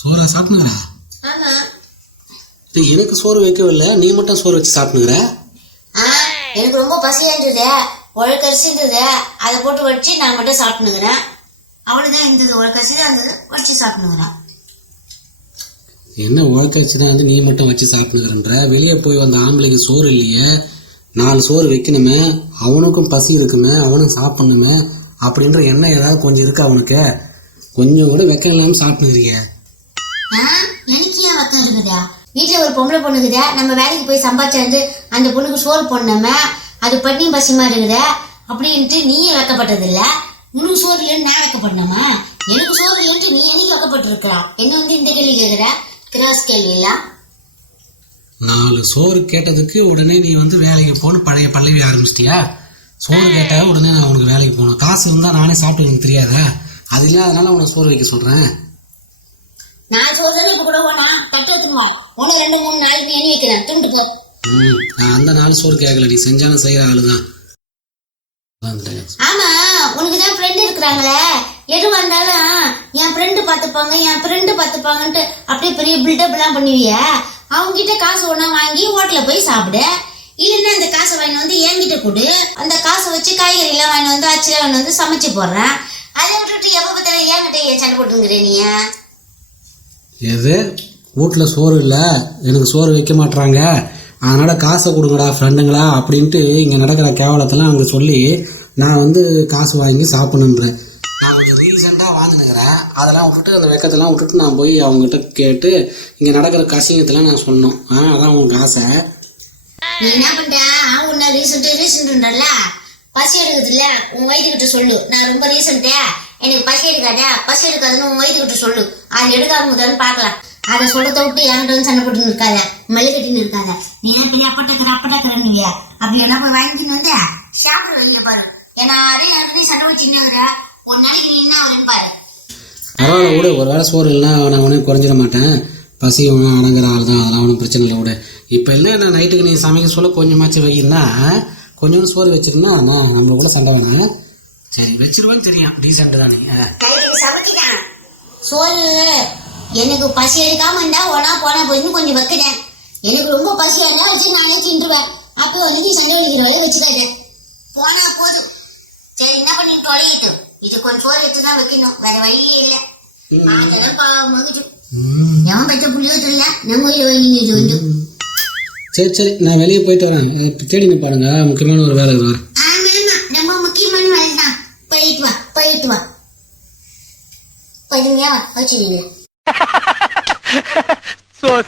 சோறா சாப்பிடுங்கிற ஆமா. எனக்கு சோறு வைக்கவில்லை. நீ மட்டும் சோறு வச்சு சாப்பிடுங்கிற எனக்கு ரொம்ப பசியா இருந்தது உழக்கரிசி இருந்தது அதை போட்டு வச்சு நான் மட்டும் சாப்பிட்டுக்கிறேன் அவ்வளவுதான் இருந்தது. உழக்கரிசி தான் இருந்தது. வச்சு சாப்பிட்டுக்கிறேன் என்ன உழைக்க தான் வந்து நீ மட்டும் வச்சு சாப்பிடுங்கிற வெளியே போய் வந்த ஆம்பளைக்கு சோறு இல்லையே. நாலு சோறு வைக்கணுமே. அவனுக்கும் பசி இருக்குமே. அவனும் சாப்பிடணுமே. அப்படின்ற எண்ணம் ஏதாவது கொஞ்சம் இருக்கா அவனுக்கு கொஞ்சம் கூட வெக்கம் இல்லாமல் சாப்பிட்டுக்கிறீங்க ஆ எனக்கு ஏன் வக்கம் இருக்குதா. வீட்டில் ஒரு பொம்பளை பொண்ணுக்குதா நம்ம வேலைக்கு போய் சம்பாதிச்சு வந்து அந்த பொண்ணுக்கு சோறு போடணுமே அது பண்ணி பசிமா இருக்குதா? அப்படின்ட்டு நீயே வைக்கப்பட்டதில்ல. உனக்கு சோறு இல்லைன்னு நான் வைக்கப்படணுமா? எனக்கு சோறு இல்லைன்ட்டு நீ என்னைக்கு வைக்கப்பட்டிருக்கலாம் என்ன வந்து இந்த கேள்வி கேட்குற கிராஸ் கேள்வி எல்லாம் நாலு சோறு கேட்டதுக்கு உடனே நீ வந்து வேலைக்கு போகணும் பழைய பல்லவி ஆரம்பிச்சிட்டியா? சோறு கேட்டா உடனே நான் உனக்கு வேலைக்கு போகணும். காசு இருந்தால் நானே சாப்பிட்டு எனக்கு தெரியாதா? அது இல்லாதனால உனக்கு சோறு வைக்க சொல்கிறேன் நான் சோறு தானே இப்போ கூட போனா தட்டு ஊற்றுவோம் ஒன்று ரெண்டு மூணு நாளைக்கு எண்ணி வைக்கிறேன். துண்டு போ. ம் நான் அந்த நாலு சோறு கேட்கல. நீ செஞ்சாலும் செய்கிற ஆளு தான் வந்துட்டேன். ஆமா உனக்கு தான் ஃப்ரெண்டு இருக்கிறாங்களே. எது வந்தாலும் என் ஃப்ரெண்டு பார்த்துப்பாங்க என் ஃப்ரெண்டு பார்த்துப்பாங்கன்ட்டு அப்படியே பெரிய பில்டப் எல்லாம் பண்ணுவிய. அவங்க கிட்ட காசு ஒன்றா வாங்கி ஹோட்டலில் போய் சாப்பிடு. இல்லைன்னா அந்த காசை வாங்கி வந்து என்கிட்ட கொடு. அந்த காசை வச்சு காய்கறி எல்லாம் வாங்கி வந்து அச்சில வாங்கி வந்து சமைச்சு போடுறேன். அதை விட்டுட்டு எப்போ பார்த்தாலும் என்கிட்ட சண்டை போட்டுங்கிற நீ எது? வீட்டில் சோறு இல்லை. எனக்கு சோறு வைக்க மாட்டுறாங்க அதனால் காசை கொடுங்கடா ஃப்ரெண்டுங்களா அப்படின்ட்டு இங்கே நடக்கிற கேவலத்தெல்லாம் அங்கே சொல்லி நான் வந்து காசு வாங்கி சாப்பிடணுன்றேன். நான் கொஞ்சம் ரீசெண்டாக வாங்கினுக்கிறேன் அதெல்லாம் விட்டுட்டு அந்த வெக்கத்தெல்லாம் விட்டுட்டு நான் போய் அவங்ககிட்ட கேட்டு இங்கே நடக்கிற கசிங்கத்தெல்லாம் நான் சொன்னோம் ஆ அதான் உங்களுக்கு ஆசை. நீ என்ன பண்ற? உன்ன ரீசெண்ட் ரீசெண்ட்ன்றல பசி எடுக்குதுல்ல? உன் வயிற்றுக்கிட்ட சொல்லு. நான் ரொம்ப ரீசெண்ட்டே எனக்கு பசி எடுக்காதே பசி எடுக்காதுன்னு உன் வயிற்றுக்கிட்ட சொல்லு. அது எடுக்காம பார்க்கலாம். அதை சொல்றத விட்டு என்கிட்ட வந்து சண்டை போட்டு இருக்காத? மெழுகட்டின்னு இருக்காத. நீ என்ன பெரிய அப்பட்டக்கிற அப்பட்டக்கிறன்னு அப்படி எல்லாம் போய் வாங்கிட்டு வந்து சாப்பிட வைக்க பாரு. ஏன்னா யாருமே சண்டை வச்சுன்னு ஒரு நாளைக்கு நீ என்ன ஆகுன்னு பாரு. பரவாயில்ல விடு. ஒரு வேளை சோறு இல்லைன்னா நான் உடனே குறைஞ்சிட மாட்டேன். பசி ஒன்றும் அடங்குற ஆள் தான். அதெல்லாம் ஒன்றும் பிரச்சனை இல்லை விட. இப்போ இல்லை நான் நைட்டுக்கு நீ சமைக்க சொல்ல கொஞ்சமாச்சும் வைக்கிறனா கொஞ்சோண்டு சோறு வச்சுருந்தா நான் நம்மளை கூட சண்டை வேணாம். சரி வச்சிருவேன்னு தெரியும். டீசெண்ட் தான். சோறு எனக்கு பசி எடுக்காம இருந்தா ஒனா போனா போயின்னு கொஞ்சம் வைக்கிறேன். எனக்கு ரொம்ப பசி இருந்தா வச்சு நானே தின்றுவேன். அப்போ வந்து நீ சண்டை வலிக்கிற வரையும் வச்சுக்காத போனா போதும். சரி என்ன பண்ணிட்டு தொலையிட்டு? இது கொஞ்சம் சோறு எடுத்து தான் வைக்கணும். வேற வழியே இல்லை. எவன் பெற்ற புள்ளியோ தெரியல. நம்ம வாங்கி வந்து சரி சரி. நான் வெளியே போயிட்டு வரேன். இப்ப தேடி நிற்பாடுங்க முக்கியமான ஒரு வேலை இருக்குது 我是年花，我是鱼。哈哈哈哈哈哈！做？